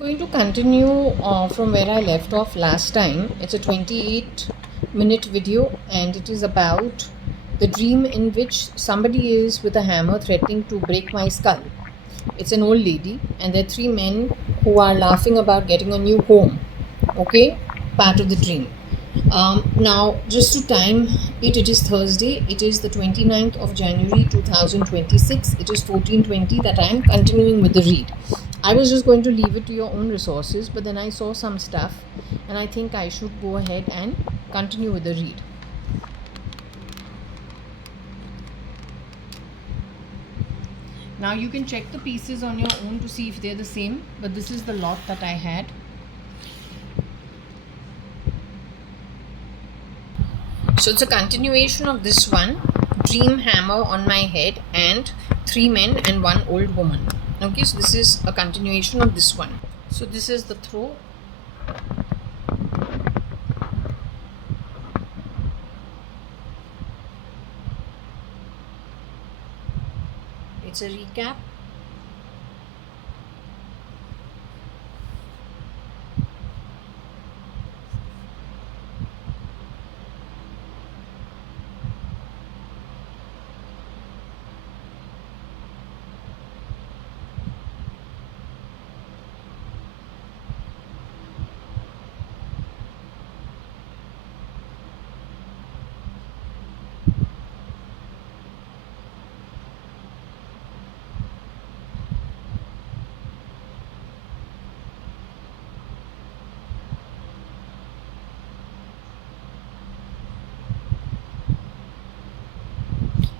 Going to continue from where I left off last time. It's a 28-minute video and it is about the dream in which somebody is with a hammer threatening to break my skull. It's an old lady and there are three men who are laughing about getting a new home. Okay, part of the dream. Now, just to time it, it is Thursday. It is the 29th of January 2026. It is 14:20 that I am continuing with the read. I was just going to leave it to your own resources, but then I saw some stuff and I think I should go ahead and continue with the read. Now, you can check the pieces on your own to see if they're the same, but this is the lot that I had. So it's a continuation of this one, dream hammer on my head and three men and one old woman. Okay, so this is a continuation of this one. So this is the throw. It's a recap.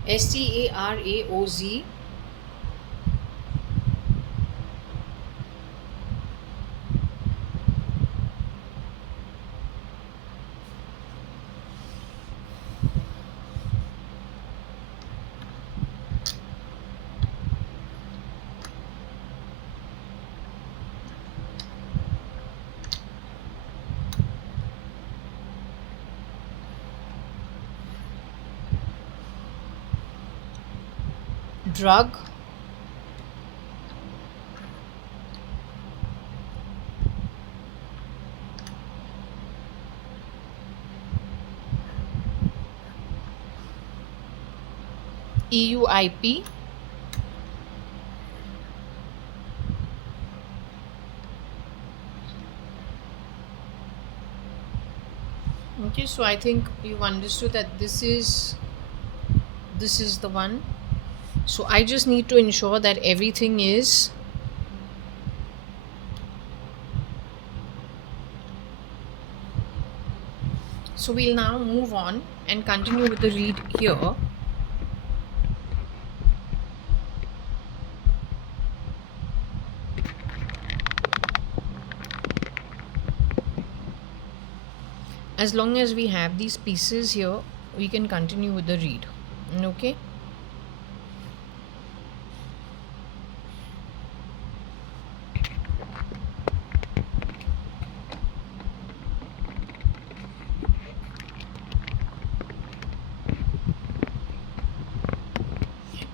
STARAOZ. Drug. EUIP. Okay, so I think you've understood that this is the one. So I just need to ensure that everything is so we'll now move on and continue with the read here. As long as we have these pieces here, we can continue with the read. Okay.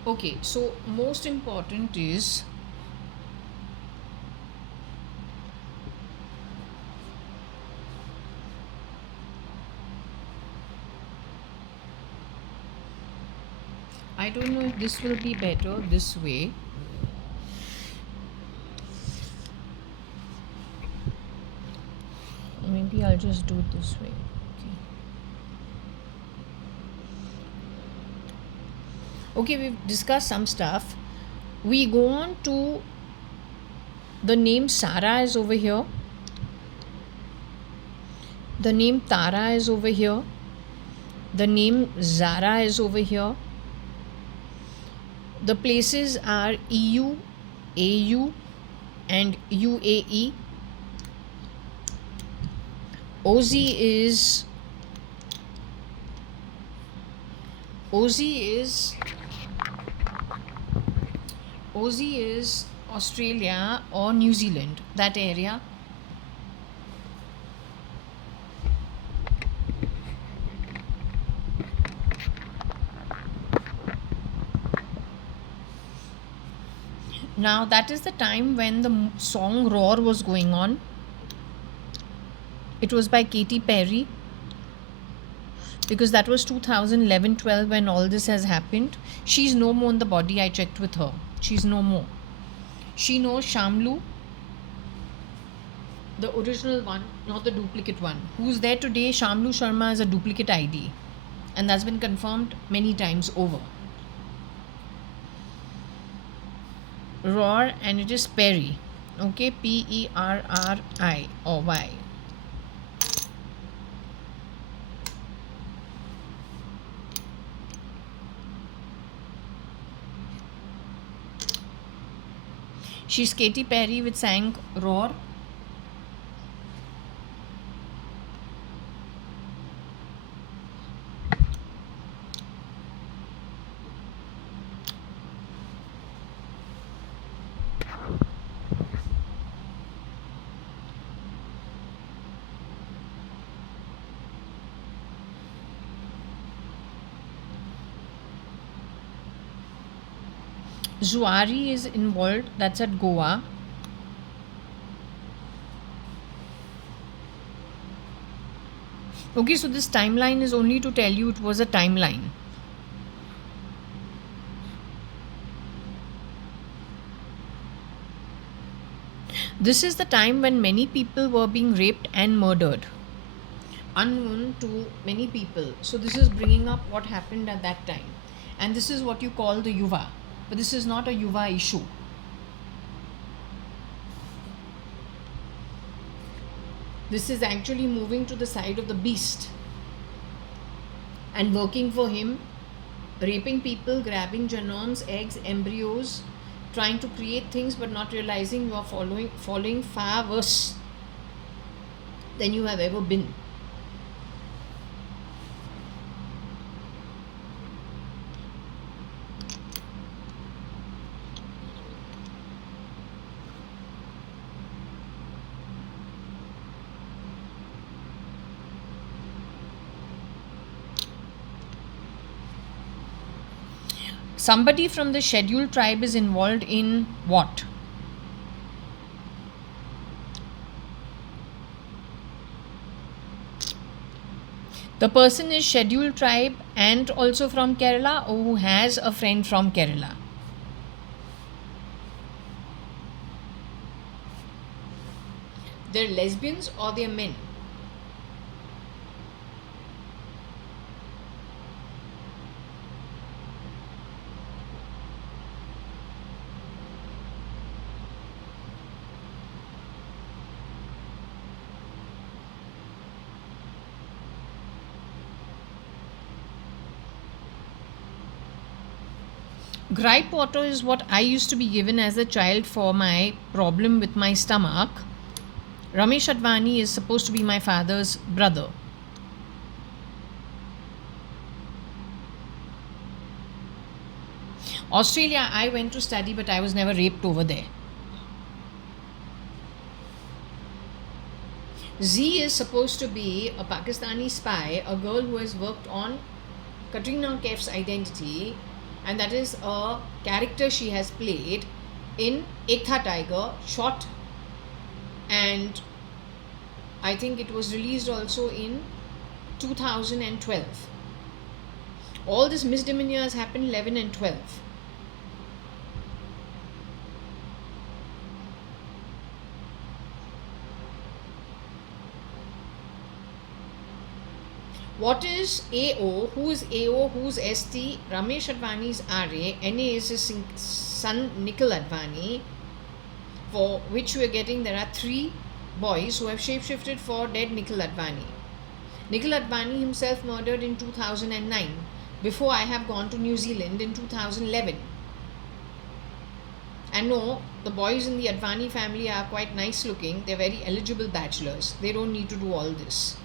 Okay, so most important is I don't know if this will be better this way. Maybe I'll just do it this way. Okay, we've discussed some stuff. We go on to the name Sarah is over here. The name Tara is over here. The name Zara is over here. The places are EU, AU, and UAE. OZ is Australia or New Zealand, that area. Now that is the time when the song Roar was going on. It was by Katy Perry, because that was 2011-12 when all this has happened. She's no more in the body. I checked with her. She's no more. She knows Shamlu, the original one, not the duplicate one. Who's there today? Shamlu Sharma is a duplicate ID, and that's been confirmed many times over. Roar, and it is Perry. Okay, Perri or Y. She's Katy Perry, which sang Roar. Zuari is involved, that's at Goa. Okay, so this timeline is only to tell you it was a timeline. This is the time when many people were being raped and murdered, unknown to many people. So this is bringing up what happened at that time. And this is what you call the Yuva. But this is not a Yuva issue. This is actually moving to the side of the beast and working for him, raping people, grabbing genomes, eggs, embryos, trying to create things but not realizing you are following far worse than you have ever been. Somebody from the scheduled tribe is involved in what? The person is scheduled tribe and also from Kerala, or who has a friend from Kerala. They're lesbians or they're men. Gripe water is what I used to be given as a child for my problem with my stomach. Ramesh Advani is supposed to be my father's brother. Australia, I went to study, but I was never raped over there. Z is supposed to be a Pakistani spy, a girl who has worked on Katrina Kaif's identity, and that is a character she has played in Ekta Tiger, shot, and I think it was released also in 2012. All this misdemeanors happened 11 and 12. What is AO? Who is AO? Who's ST? Ramesh Advani is RA. NA is his son Nikhil Advani, for which we are getting there are 3 boys who have shapeshifted for dead Nikhil Advani. Nikhil Advani himself murdered in 2009, before I have gone to New Zealand in 2011. And no, the boys in the Advani family are quite nice looking. They're very eligible bachelors. They don't need to do all this.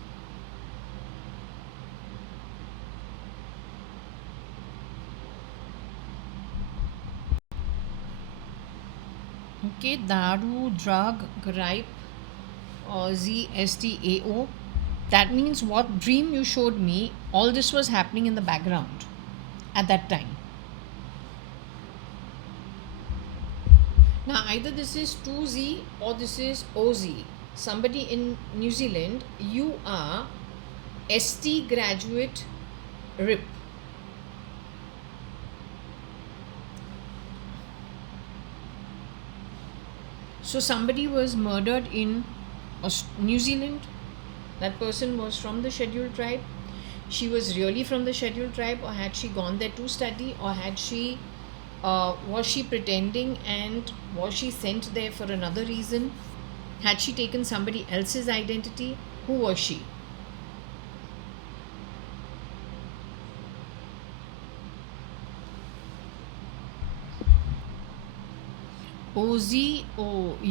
Okay, Daru, drug, gripe, ZSTAO. That means what dream you showed me, all this was happening in the background at that time. Now, either this is 2Z or this is OZ. Somebody in New Zealand, you are ST graduate RIP. So, somebody was murdered in New Zealand. That person was from the scheduled tribe. She was really from the scheduled tribe, or had she gone there to study, or had she was she pretending, and was she sent there for another reason? Had she taken somebody else's identity? Who was she? OZOURAU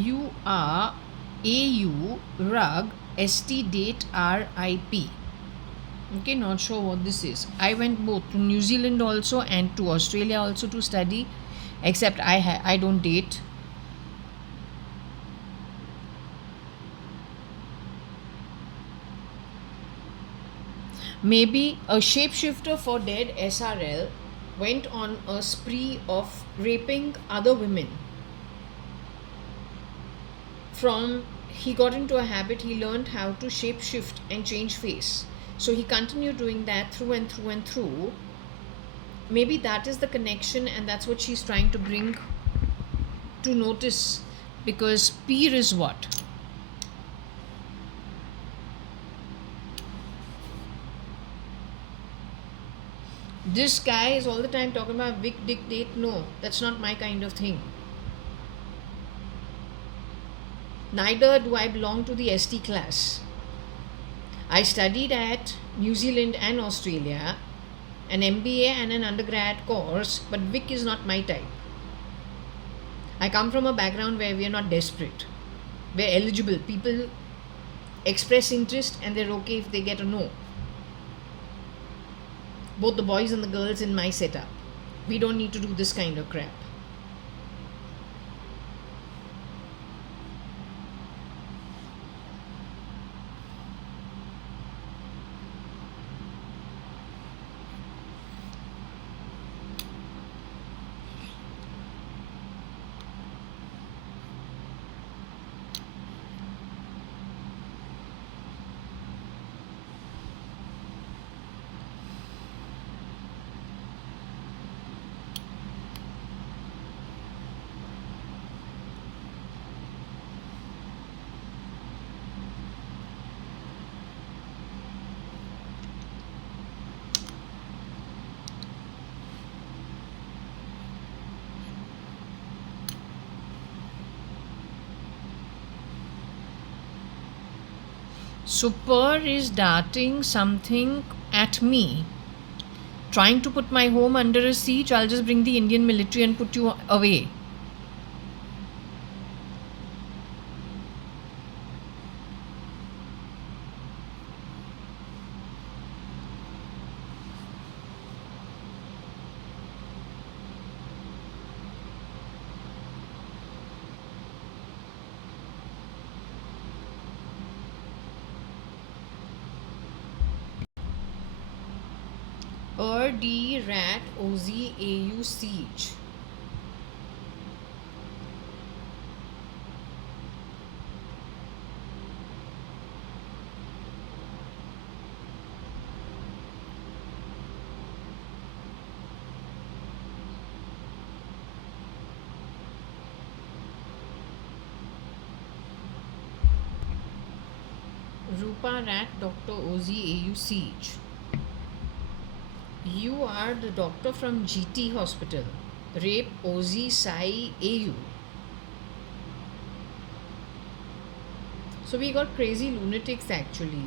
rug ST date RIP. Okay, not sure what this is. I went both to New Zealand also and to Australia also to study, except I don't date. Maybe a shapeshifter for dead SRL went on a spree of raping other women. From he got into a habit, he learned how to shapeshift and change face. So he continued doing that through and through and through. Maybe that is the connection, and that's what she's trying to bring to notice, because peer is what? This guy is all the time talking about Vic dictate. No, that's not my kind of thing. Neither do I belong to the ST class. I studied at New Zealand and Australia, an MBA and an undergrad course, but Vic is not my type. I come from a background where we are not desperate. We're eligible. People express interest and they're okay if they get a no. Both the boys and the girls in my setup. We don't need to do this kind of crap. Super is darting something at me, trying to put my home under a siege. I'll just bring the Indian military and put you away. D rat OZAU siege. Rupa rat Dr. OZAU siege. You are the doctor from GT hospital. Rape OZ Sai AU. So we got crazy lunatics actually.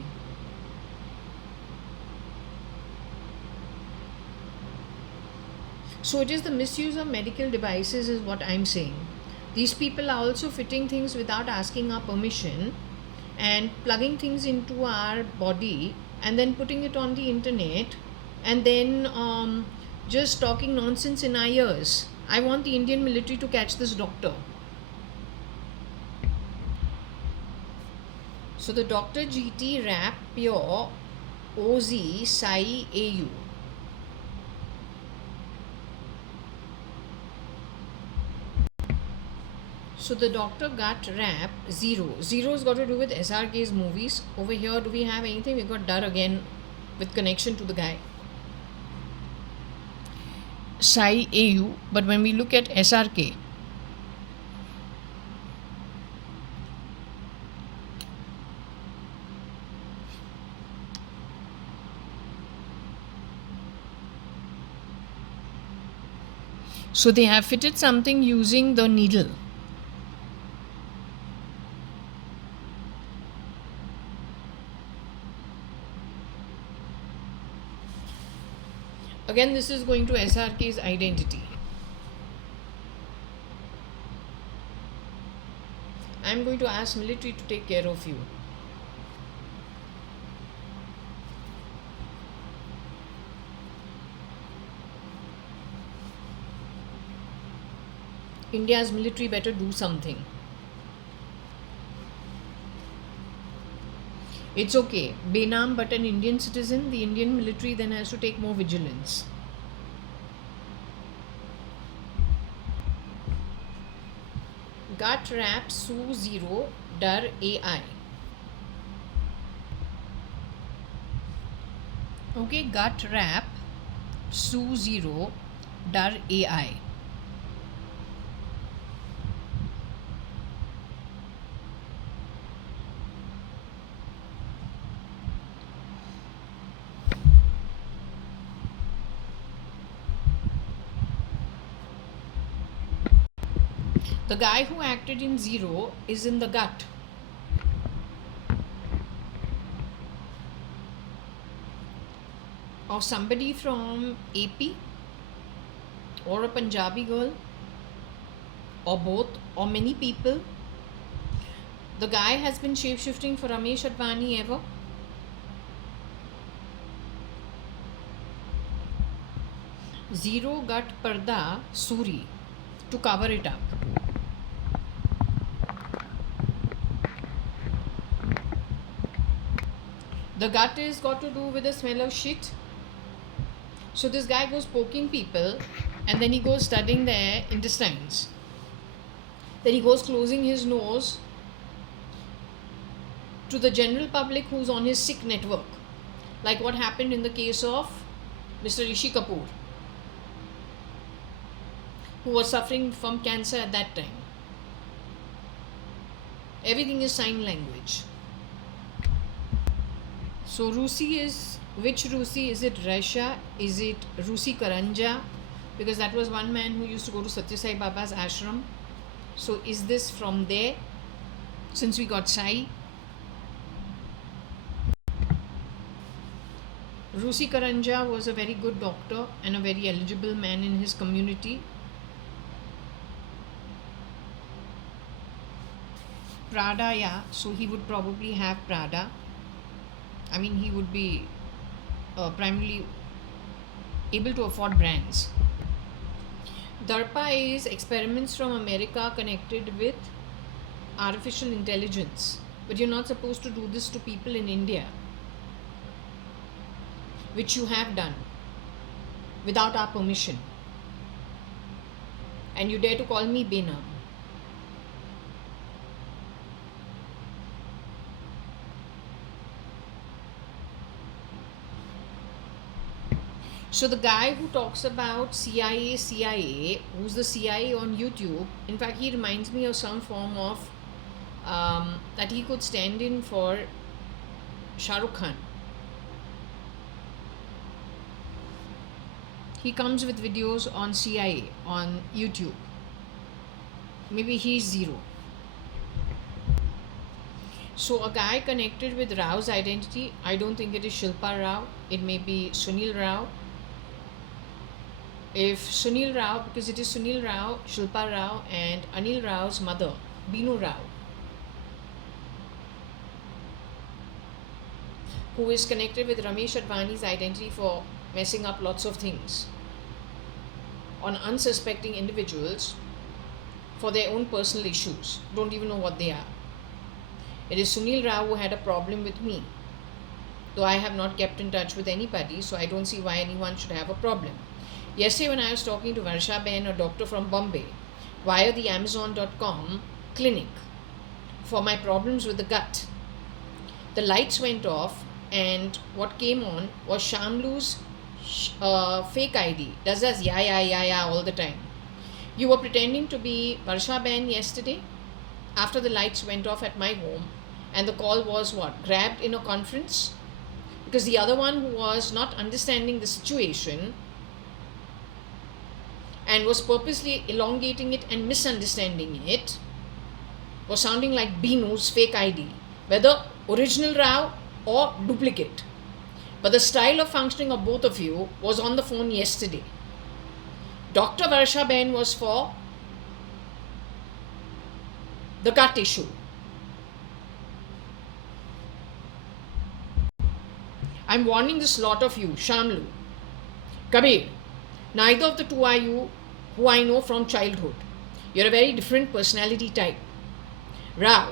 So it is the misuse of medical devices is what I'm saying. These people are also fitting things without asking our permission and plugging things into our body and then putting it on the internet and then just talking nonsense in our ears. I want the Indian military to catch this doctor. So the Dr. GT Rap Pure OZ Sai AU. So the doctor got rap zero. Zero's got to do with SRK's movies. Over here, do we have anything? We got Dar again with connection to the guy. Sai AU, but when we look at SRK, so they have fitted something using the needle. Again, this is going to SRK's identity. I'm going to ask military to take care of you. India's military better do something. It's okay. Benam but an Indian citizen, the Indian military then has to take more vigilance. Gut rap Su 0 Dar AI. Okay, gut rap Su 0 Dar AI. The guy who acted in Zero is in the gut. Or somebody from AP, or a Punjabi girl, or both, or many people. The guy has been shape-shifting for JAYA.ADVANI ever. Zero gut parda Suri to cover it up. The gut is got to do with the smell of shit. So this guy goes poking people and then he goes studying their intestines. Then he goes closing his nose to the general public who's on his sick network. Like what happened in the case of Mr. Rishi Kapoor, who was suffering from cancer at that time. Everything is sign language. So Rusi is, which Rusi? Is it Russia? Is it Rusi Karanja? Because that was one man who used to go to Satya Sai Baba's ashram. So is this from there? Since we got Sai. Rusi Karanja was a very good doctor and a very eligible man in his community. Prada, yeah, so he would probably have Prada. I mean, he would be primarily able to afford brands. DARPA is experiments from America connected with artificial intelligence. But you're not supposed to do this to people in India, which you have done without our permission. And you dare to call me Benam. So the guy who talks about CIA, who's the CIA on YouTube, in fact, he reminds me of some form of that he could stand in for Shah Rukh Khan. He comes with videos on CIA on YouTube. Maybe he's Zero. So a guy connected with Rao's identity, I don't think it is Shilpa Rao. It may be Sunil Rao. If Sunil Rao, because it is Sunil Rao, Shilpa Rao and Anil Rao's mother, Binu Rao, who is connected with Ramesh Advani's identity for messing up lots of things on unsuspecting individuals for their own personal issues. Don't even know what they are. It is Sunil Rao who had a problem with me, though I have not kept in touch with anybody, so I don't see why anyone should have a problem. Yesterday when I was talking to Varsha Ben, a doctor from Bombay, via the Amazon.com, clinic for my problems with the gut. The lights went off, and what came on was Shamlu's fake ID. Does as yeah all the time. You were pretending to be Varsha Ben yesterday after the lights went off at my home, and the call was what? Grabbed in a conference? Because the other one, who was not understanding the situation and was purposely elongating it and misunderstanding it, was sounding like Binu's fake ID, whether original Rao or duplicate. But the style of functioning of both of you was on the phone yesterday. Dr. Varsha Ben was for the gut issue. I'm warning this lot of you, Shamlu, Kabir, neither of the two are you who I know from childhood. You're a very different personality type. Rao,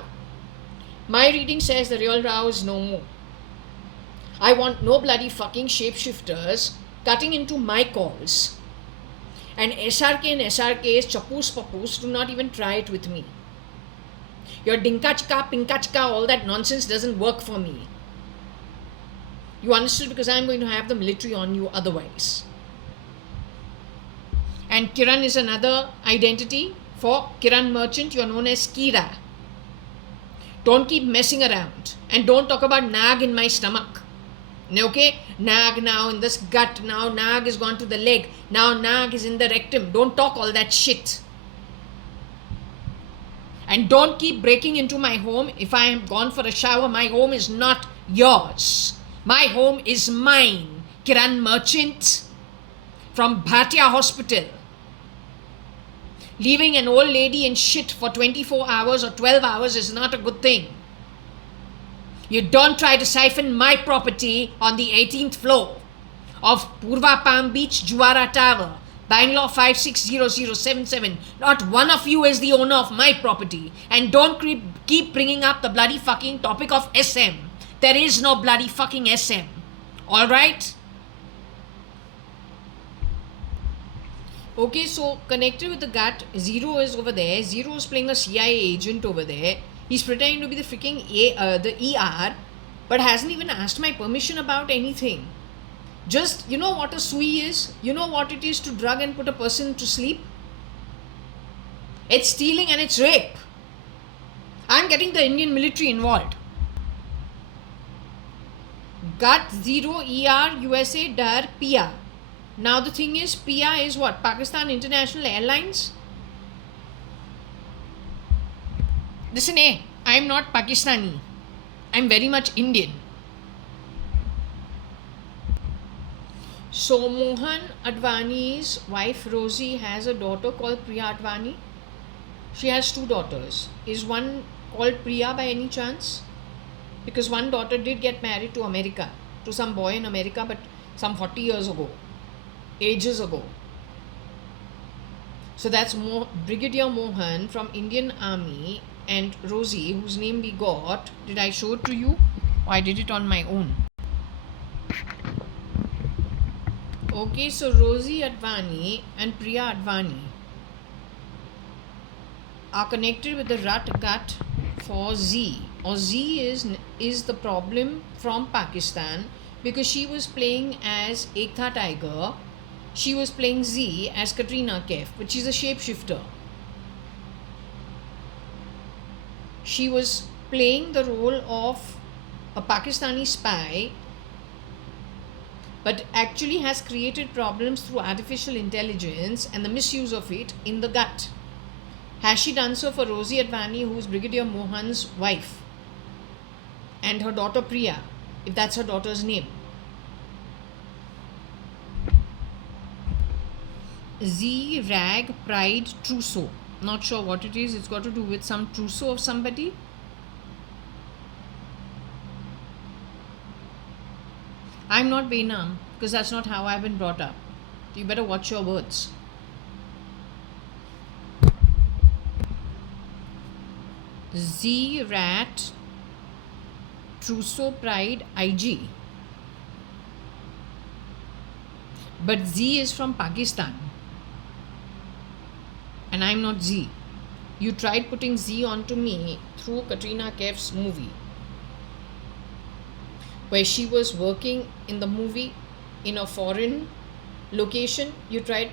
my reading says the real Rao is no more. I want no bloody fucking shapeshifters cutting into my calls. And SRK's chapus papus, do not even try it with me. Your dinkachka, pinkachka, all that nonsense doesn't work for me. You understood? Because I'm going to have the military on you otherwise. And Kiran is another identity. For Kiran Merchant, you are known as Kira. Don't keep messing around. And don't talk about Nag in my stomach. Okay? Nag now in this gut. Now Nag has gone to the leg. Now Nag is in the rectum. Don't talk all that shit. And don't keep breaking into my home. If I am gone for a shower, my home is not yours. My home is mine. Kiran Merchant from Bhatia Hospital. Leaving an old lady in shit for 24 hours or 12 hours is not a good thing. You don't try to siphon my property on the 18th floor of Purva Palm Beach Juara Tower, Bangalore 560077. Not one of you is the owner of my property. And don't keep bringing up the bloody fucking topic of SM. There is no bloody fucking SM. Alright? Okay, so connected with the gut, Zero is over there. Zero is playing a CIA agent over there. He's pretending to be the freaking the ER, but hasn't even asked my permission about anything. Just, you know what a sui is? You know what it is to drug and put a person to sleep? It's stealing and it's rape. I'm getting the Indian military involved. Gut, Zero, ER, USA, Dar, PIA. Now the thing is, PIA is what? Pakistan International Airlines? Listen, I'm not Pakistani. I'm very much Indian. So Mohan Advani's wife Rosie has a daughter called Priya Advani. She has two daughters. Is one called Priya by any chance? Because one daughter did get married to America, to some boy in America, but some 40 years ago, ages ago. So that's Brigadier Mohan from Indian Army, and Rosie, whose name we got. Did I show it to you? Or I did it on my own. Okay, so Rosie Advani and Priya Advani are connected with the gut for Z, or Z is the problem from Pakistan, because she was playing as Ekta Tiger. She was playing Z as Katrina Kaif, but she's a shapeshifter. She was playing the role of a Pakistani spy, but actually has created problems through artificial intelligence and the misuse of it in the gut. Has she done so for Rosie Advani, who is Brigadier Mohan's wife, and her daughter Priya, if that's her daughter's name? Z, Rag, Pride, Trousseau. Not sure what it is. It's got to do with some trousseau of somebody. I'm not Benam, because that's not how I've been brought up. You better watch your words. Z, Rat, Trousseau, Pride, IG. But Z is from Pakistan. And I'm not Z. You tried putting Z onto me through Katrina Kaif's movie, where she was working in the movie in a foreign location. You tried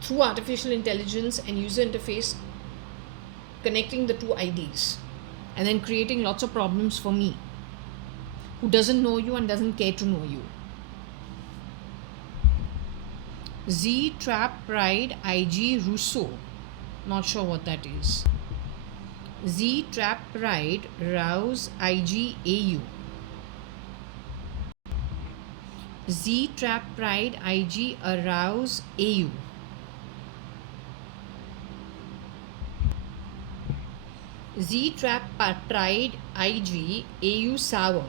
through artificial intelligence and user interface connecting the two IDs and then creating lots of problems for me, who doesn't know you and doesn't care to know you. Z Trap Pride IG Rousseau. Not sure what that is. Z Trap Pride Rouse IG AU. Z Trap Pride IG Arouse AU. Z Trap Pride IG AU Sour.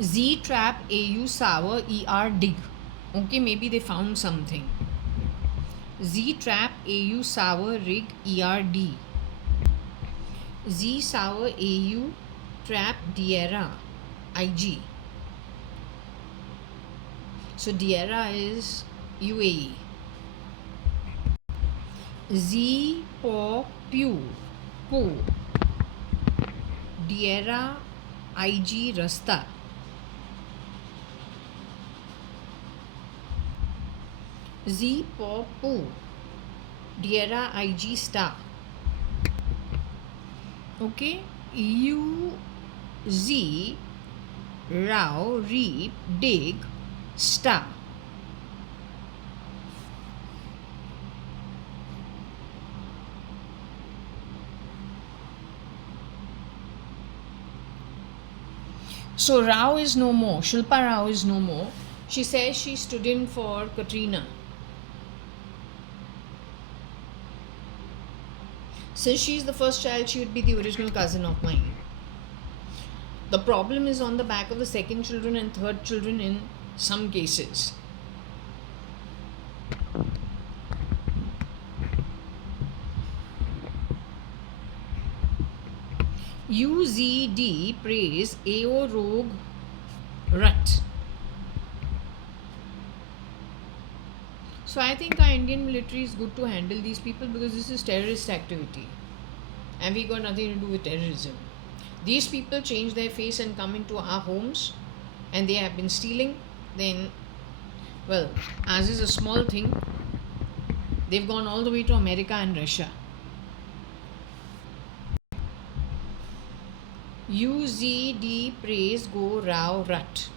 Z Trap AU Sour ER Dig. Okay, maybe they found something. Z Trap AU Sour Rig ERD. Z Sour AU Trap Diera IG. So Diera is UAE. Z Po Pew Po Diera IG Rasta. Z Po Poo Diera IG Star. Okay, U Z Rao Reap Dig Star. So Rao is no more. Shilpa Rao is no more. She says she stood in for Katrina. Since she's the first child, she would be the original cousin of mine. The problem is on the back of the second children and third children in some cases. UZD praise AO Rogue Rut. So I think our Indian military is good to handle these people because this is terrorist activity and we got nothing to do with terrorism. These people change their face and come into our homes and they have been stealing. Then, well, as is a small thing, they've gone all the way to America and Russia. UZD praise go Rao Rut.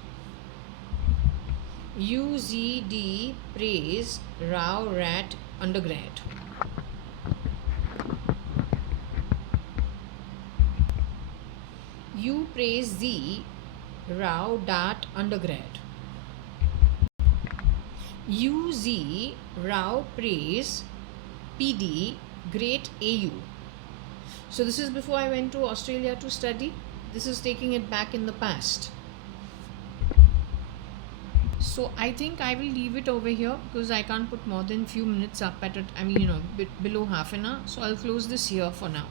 UZD praise Rao Rat undergrad. U praise Z Rao Dart undergrad. UZ Rao praise PD Great AU. So this is before I went to Australia to study. This is taking it back in the past. So I think I will leave it over here because I can't put more than few minutes up at it. I mean, bit below half an hour. So I'll close this here for now.